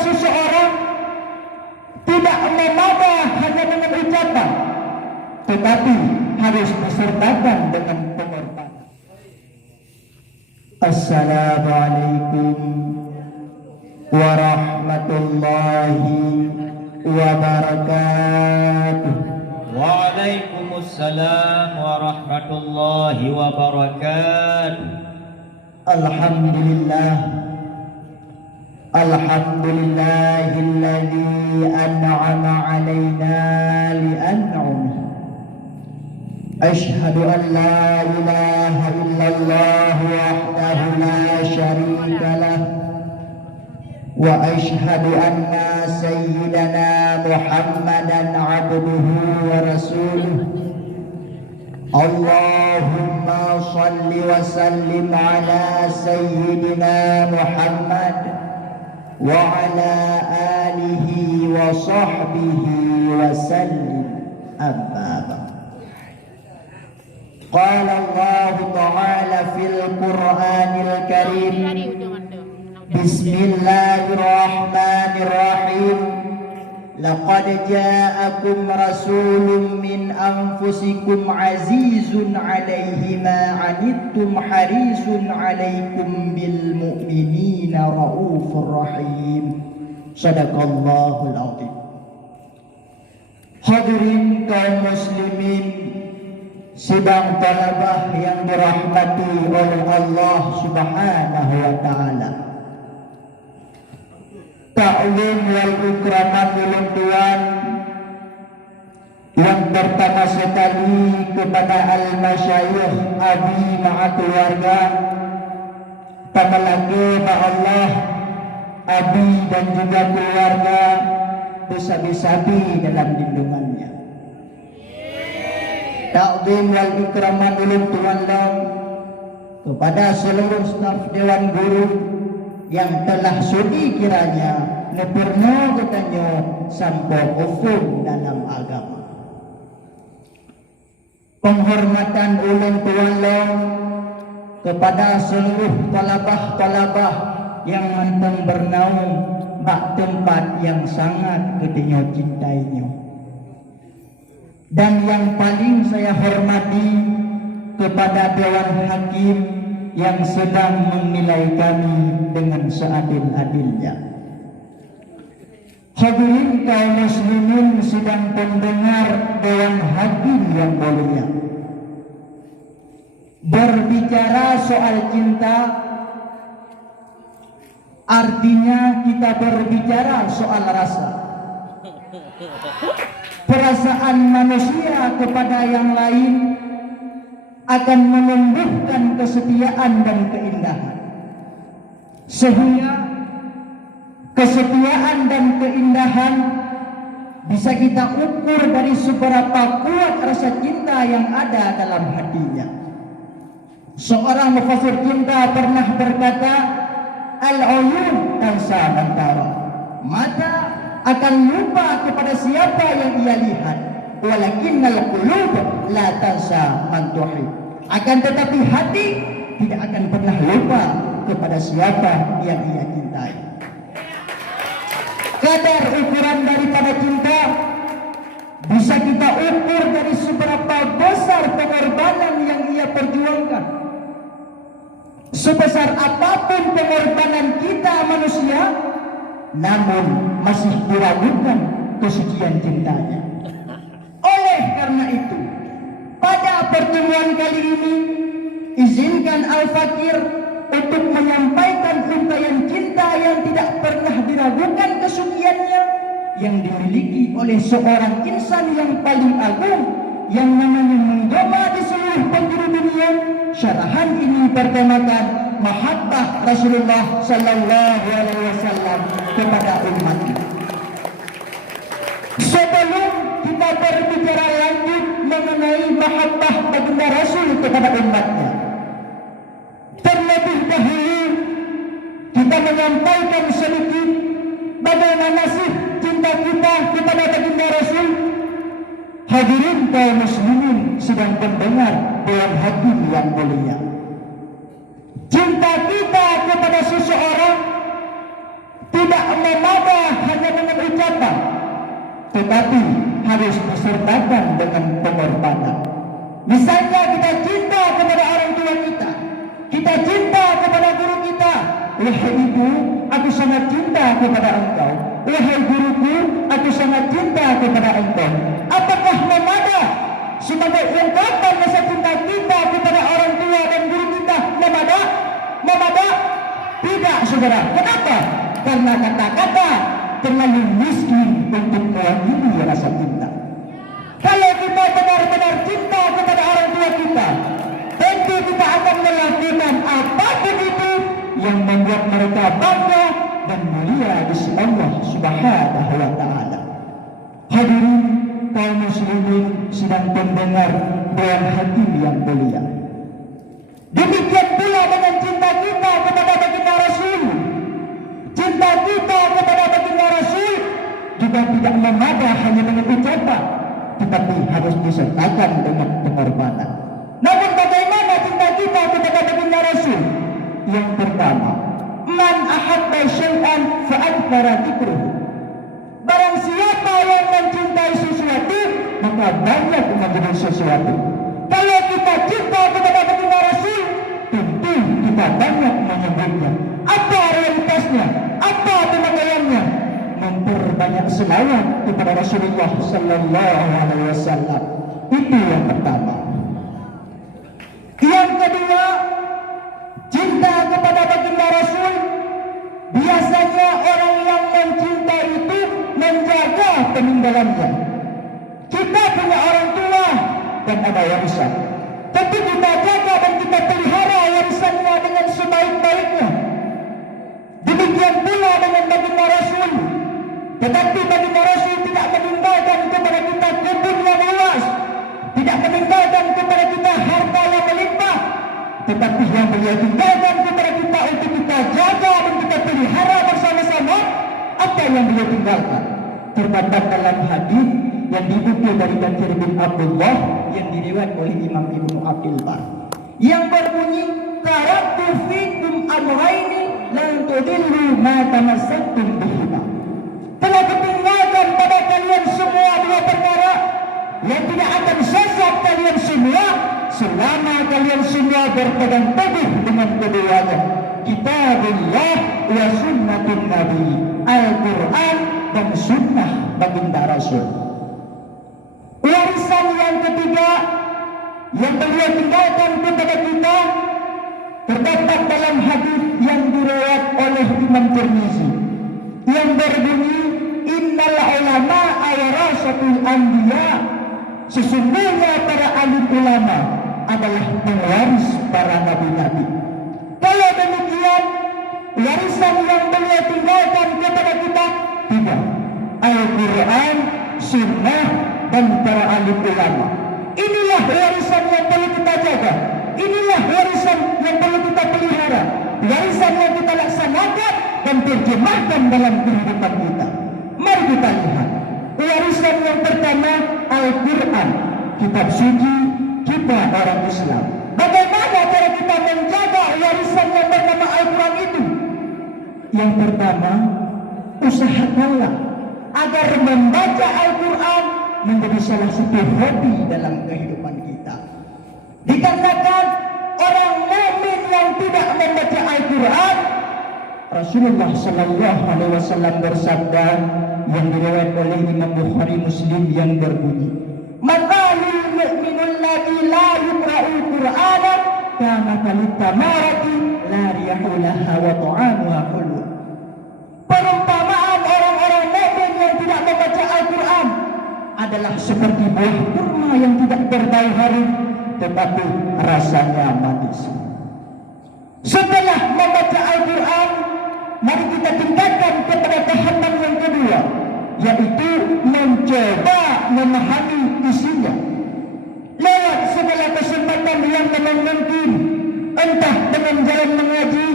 seseorang tidak memadai hanya dengan ucapan, tetapi harus disertakan dengan pengorbanan. Assalamualaikum warahmatullahi wabarakatuh. Waalaikumsalam warahmatullahi wabarakatuh. Alhamdulillah, alhamdulillahilladzi an'ama 'alaina li'an'amihi. Ashhadu an la ilaha illallah wahdahu la syarika lah wa ashhadu anna sayyidana Muhammadan 'abduhu wa rasuluh. Allahumma salli wa sallim ala sayyidina Muhammad wa ala alihi wa sahbihi wa sallim. Amma ba'd. Qala Allah ta'ala fil Qur'anil Karim, Bismillahirrahmanirrahim. Laqad ja'akum rasulun min anfusikum azizun 'alaihi ma 'anittum harisun 'alaikum bil mu'minina raufur rahim. Shadaqallahul 'azim. Hadirin kaum muslimin sidang talabah yang dirahmati oleh Allah Subhanahu wa taala. Ta'lim wal ikraman ulun yang pertama sekali kepada al-masyayikh abi ma'a keluarga, apalagi Allah abi dan juga keluarga besabi-sabi dalam lindungannya. Ta'lim wal ikraman ulun kepada seluruh staf dewan guru yang telah sudi kiranya nepurno ketanyo sampai ufuk dalam agama. Penghormatan ulun tuan kepada seluruh talabah-talabah yang manteng bernaung bak tempat yang sangat kedinyo cintainya. Dan yang paling saya hormati kepada Dewan Hakim yang sedang menilai kami dengan seadil-adilnya. Hadirin kaum muslimin sedang pendengar Dewan Hakim yang mulia. Berbicara soal cinta artinya kita berbicara soal rasa. Perasaan manusia kepada yang lain akan menumbuhkan kesetiaan dan keindahan. Sehingga kesetiaan dan keindahan bisa kita ukur dari seberapa kuat rasa cinta yang ada dalam hatinya. Seorang mufassir cinta pernah berkata, al-uyun tansa man tara. Mata akan lupa kepada siapa yang ia lihat. Walakinnal qulub la tansa man tuhib. Akan tetapi hati tidak akan pernah lupa kepada siapa yang ia cintai. Kadar ukuran daripada cinta bisa kita ukur dari seberapa besar pengorbanan yang ia perjuangkan. Sebesar apapun pengorbanan kita manusia, namun masih diragukan kesucian cintanya. Oleh karena itu, pada pertemuan kali ini, izinkan Al-Fakir untuk menyampaikan ungkapan cinta yang tidak pernah diragukan kesuciannya, yang dimiliki oleh seorang insan yang paling agung, yang namanya menggema di seluruh penjuru dunia. Syarahan ini bertemakan mahabbah Rasulullah Sallallahu Alaihi Wasallam kepada umatnya. Sebelum kita berbicara lanjut mengenai mahabbah baginda Rasul kepada umatnya, terlebih dahulu kita menyampaikan sedikit bagaimana sih cinta kita kepada baginda Rasul. Hadirin kaum muslimin sedang mendengar Dewan Hakim yang mulia. Cinta kita kepada seseorang Tidak memadai hanya dengan ucapan, tetapi harus disertakan dengan pengorbanan. Misalnya kita cinta kepada orang tua kita cinta kepada guru kita. Wahai ibu, aku sangat cinta kepada engkau. Wahai guruku, aku sangat cinta kepada engkau. Apakah memadai sebagai ungkapan rasa cinta kita kepada orang tua dan guru kita? Memadai? Tidak, saudara. Kenapa? Karena kata-kata terlalu miskin untuk mewakili rasa cinta. Kalau kita benar-benar cinta kepada orang tua kita, tentu kita akan melakukan apapun itu yang membuat mereka bangga dan mulia di sisi Allah Subhanahu wa taala. Hadirin kaum muslimin sedang pendengar Bulan Hati yang mulia. Demikian pula dengan cinta kita kepada baginda Rasul. Cinta kita kepada baginda Rasul juga tidak memadai hanya dengan ucapan, tetapi harus disertakan dengan pengorbanan. Namun bagaimana cinta kita kepada baginda Rasul? Yang pertama, man ahabba syai'an fa'adbara dzikruhu. Barang siapa yang mencintai sesuatu, maka banyak mengenal sesuatu. Kalau kita cinta kepada baginda Rasul, tentu kita banyak menyebutnya. Apa realitasnya? Apa pemakaiannya? Memperbanyak selawat kepada Rasulullah Sallallahu Alaihi Wasallam. Itu yang pertama. Yang kedua, cinta kepada baginda Rasul. Biasanya orang yang mencintai itu menjaga peninggalannya. Kita punya orang tua dan ada warisan. Tentu kita jaga dan kita pelihara warisannya dengan sebaik-baiknya. Demikian pula dengan baginda Rasul. Tetapi baginda Rasul tidak meninggalkan kepada kita kebun yang luas, tidak meninggalkan kepada kita harta yang melimpah, tetapi yang beliau tinggalkan kepada kita untuk kita jaga dan kita pelihara bersama-sama. Apa yang beliau tinggalkan? Terdapat dalam hadis yang dikutip dari Bakir bin Abdullah yang diriwayatkan oleh Imam Ibnu Abdul Bar, yang berbunyi, taraktu fikum amraini lan tudillu ma tamassaktum bihima. Telah kutinggalkan pada kalian semua dua perkara yang tidak akan sesat kalian semua selama kalian semua berpegang teguh dengan keduanya. Kitabullah wa sunnatun Nabi, Al-Quran dan sunnah baginda Rasul. Warisan yang ketiga yang beliau tinggalkan kepada kita terdapat dalam hadis yang diriwayatkan oleh Imam Tirmizi yang berbunyi, innal ulama warasatul anbiya. Sesungguhnya para alim ulama adalah pewaris para nabi-nabi. Kalau demikian, warisan yang beliau tinggalkan kepada kita tiga: Al-Quran, Sunnah, dan para alim ulama. Inilah warisan yang perlu kita jaga. Inilah warisan yang perlu kita pelihara. Warisan yang kita laksanakan dan terjemahkan dalam kehidupan kita. Mari kita lihat. Warisan yang pertama, Al-Quran, kitab suci kita orang Islam. Bagaimana cara kita menjaga warisan yang bernama Al-Quran itu? Yang pertama, usahakanlah agar membaca Al-Quran menjadi salah satu hobi dalam kehidupan kita. Dikarenakan orang mukmin yang tidak membaca Al-Quran, Rasulullah Sallallahu Alaihi Wasallam bersabda yang diriwayatkan oleh Imam Bukhari Muslim yang berbunyi, "Mathalul mu'minul ladzi la yuqra'ul Qur'ana kama tamarati la riyahulaha wa ta'amuha hulul." Perumpamaan orang-orang mukmin yang tidak membaca Al-Quran adalah seperti buah kurma yang tidak berbau harum tetapi rasanya manis. Setelah membaca Al-Quran, mari kita tingkatkan kepada tahapan yang kedua, yaitu mencoba memahami isinya. Lewat segala kesempatan yang memungkinkan, entah dengan jalan mengaji,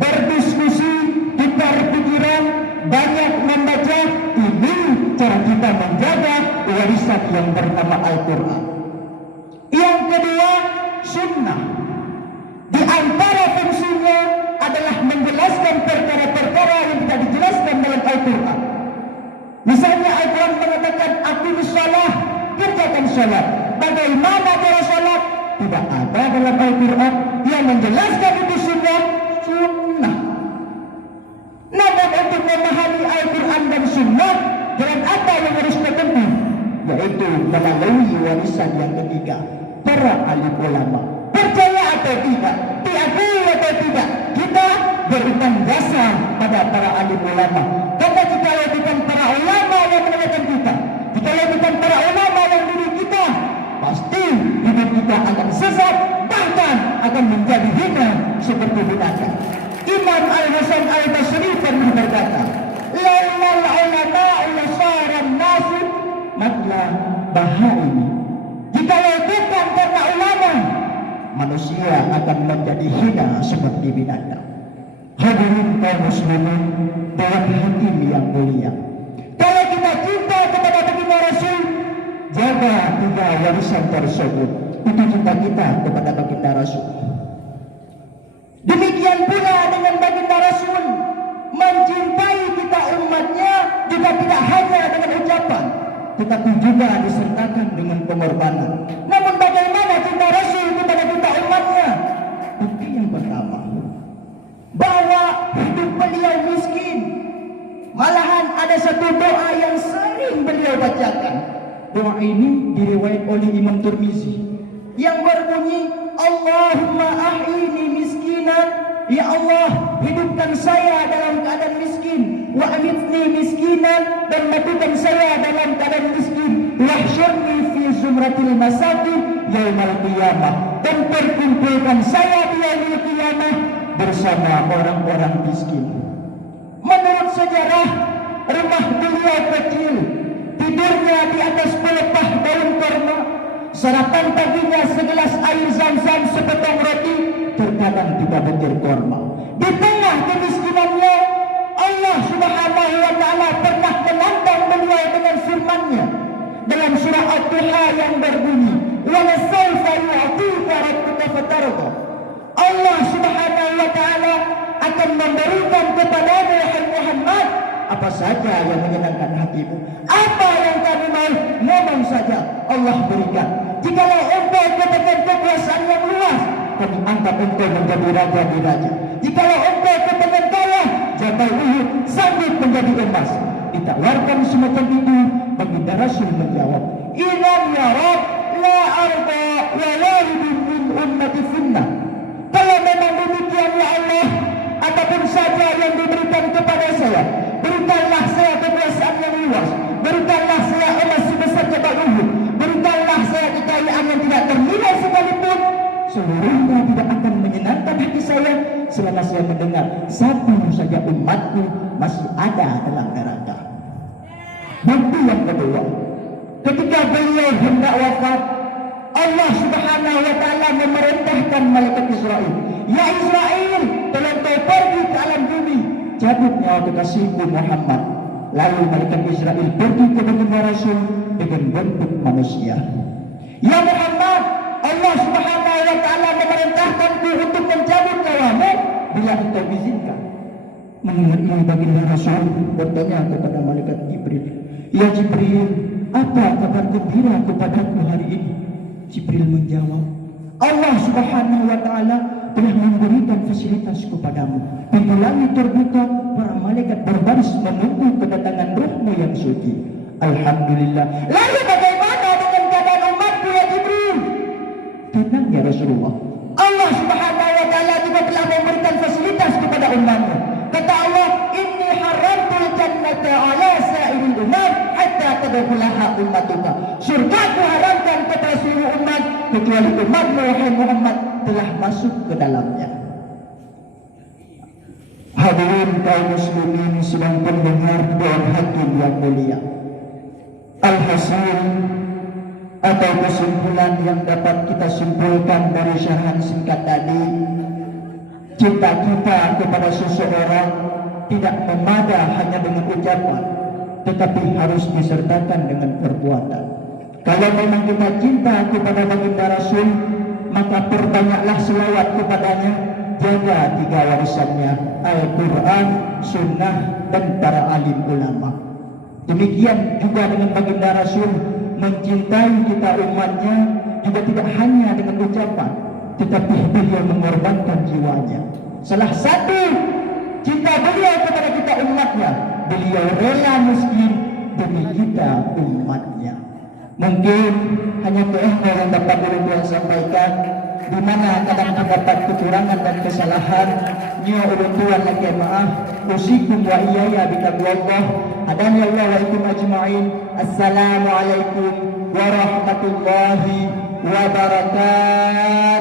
berdiskusi, tukar pikiran, banyak membaca. Ini cara kita menjaga warisan yang bernama Al-Quran. Yang kedua, sunnah. Di antara fungsinya adalah menjelaskan perkara-perkara yang tidak dijelaskan aqimis shalah, kerjakan salat. Bagaimana cara salat? Tidak ada dalam Al-Quran yang menjelaskan itu sunnah. Namun untuk memahami Al-Quran dan sunnah, dengan apa yang harus kita tempuh? Yaitu melalui warisan yang ketiga, para alim ulama. Percaya atau tidak, diakui atau tidak, kita berikan jasa pada para alim ulama. Karena jika bukan para ulama yang mengajarkan kita, jika bukan para ulama yang didik kita, pasti hidup kita akan sesat, bahkan akan menjadi hina seperti binatang. Imam Al-Hasan Al-Basri pernah berkata, laulal ulama'u lasaran nasu matla bahaim. Jika bukan karena ulama, manusia akan menjadi hina seperti binatang. Hadirin kaum muslimin dalam hakim yang mulia, kalau kita cinta kepada baginda Rasul, jaga 3 warisan tersebut. Itu cinta kita kepada baginda Rasul. Demikian pula dengan baginda Rasul, mencintai kita umatnya juga tidak hanya dengan ucapan, tetapi juga disertakan dengan pengorbanan. Namun bagaimana cinta Rasul kepada kita umatnya? Bukti yang pertama, bahwa hidup beliau miskin. Malahan ada satu doa yang sering beliau bacakan. Doa ini diriwayat oleh Imam Tirmizi yang berbunyi, Allahumma ahyini miskinan, ya Allah, hidupkan saya dalam keadaan miskin, wa amitni miskinan, dan matikan saya dalam keadaan miskin, wahsyurni fi zumratil masakin yaumal qiyamah, dan perkumpulkan saya di yaumul qiyamah bersama orang-orang miskin. Menurut sejarah, rumah beliau kecil, tidurnya di atas pelepah daun kurma, sarapan paginya segelas air zam-zam sepotong roti, terkadang 3 butir kurma. Di tengah kemiskinannya, Allah Subhanahu wa taala pernah menantang beliau dengan firman-Nya dalam surah At-Duha yang berbunyi, "Wa lasawfa yu'tika rabbuka fatarda." Allah Subhanahu wa taala akan memberikan kepadamu, wahai Muhammad, apa saja yang menyenangkan hatimu. Apa yang kamu mau, ngomong saja, Allah berikan. Jikalau engkau katakan kekuasaan yang luas, kami angkat engkau menjadi raja di raja. Jikalau engkau katakan kaya, Jabal Uhud sanggup menjadi emas. Ditawarkan semacam itu, baginda Rasul menjawab, Ilam ya Rab, la arda wa wahidun min ummati finnah. Kalau memang demikian ya Allah, apapun saja yang diberikan kepada saya, berikanlah saya kekuasaan yang luas, berikanlah saya emas sebesar Jabal Uhud, berikanlah saya kekayaan yang tidak ternilai sekalipun, seluruhnya tidak akan menyenangkan hati saya selama saya mendengar satu saja umatku masih ada dalam neraka. Bukti yang kedua, ketika beliau hendak wafat, Allah Subhanahu wa taala memerintahkan malaikat Israel, ya Israel, tolong kau pergi ke alam bumi, cabut nyawa kekasihku Muhammad. Lalu malaikat Israel pergi ke baginda Rasul dengan bentuk manusia. Ya Muhammad, Allah Subhanahu wa taala memerintahkanku untuk mencabut nyawamu bila engkau izinkan. Mendengar ini baginda Rasul bertanya kepada malaikat Jibril, ya Jibril, apa kabar gembira kepadaku hari ini? Jibril menjawab, Allah Subhanahu wa taala telah memberikan fasilitas kepadamu. Pintu langit terbuka, para malaikat berbaris menunggu kedatangan ruhmu yang suci. Alhamdulillah. Lalu bagaimana dengan keadaan umatku ya Jibril? Tenang ya Rasulullah, Allah Subhanahu wa taala juga telah memberikan fasilitas kepada umatmu. Kata Allah, inni haramtul jannata ala sa'iril umat hatta tadkhulaha ummatuka. Surga ku haramkan kepada seluruh umat kecuali umatmu wahai Muhammad telah masuk ke dalamnya. Hadirin kaum muslimin sedang pendengar doa hakim yang mulia. Alhasil atau kesimpulan yang dapat kita simpulkan dari syarahan singkat tadi, cinta kita kepada seseorang tidak memada hanya dengan ucapan, tetapi harus disertakan dengan perbuatan. Kalau memang kita cinta kepada baginda Rasul, maka perbanyaklah selawat kepadanya, jaga 3 warisannya, Al-Quran, Sunnah, dan para alim ulama. Demikian juga dengan baginda Rasul, mencintai kita umatnya juga tidak hanya dengan ucapan, tetapi beliau mengorbankan jiwanya. Salah satu cinta beliau kepada kita umatnya, beliau rela miskin demi kita umatnya. Mungkin hanya itu yang dapat ulun sampaikan, di mana kadang terdapat kekurangan dan kesalahan. Nyo ulun tuan lagi maaf. Usikum wa iyaya bitaqwallah. Hadani Allah wa ikum ajma'in. Assalamualaikum warahmatullahi wabarakatuh.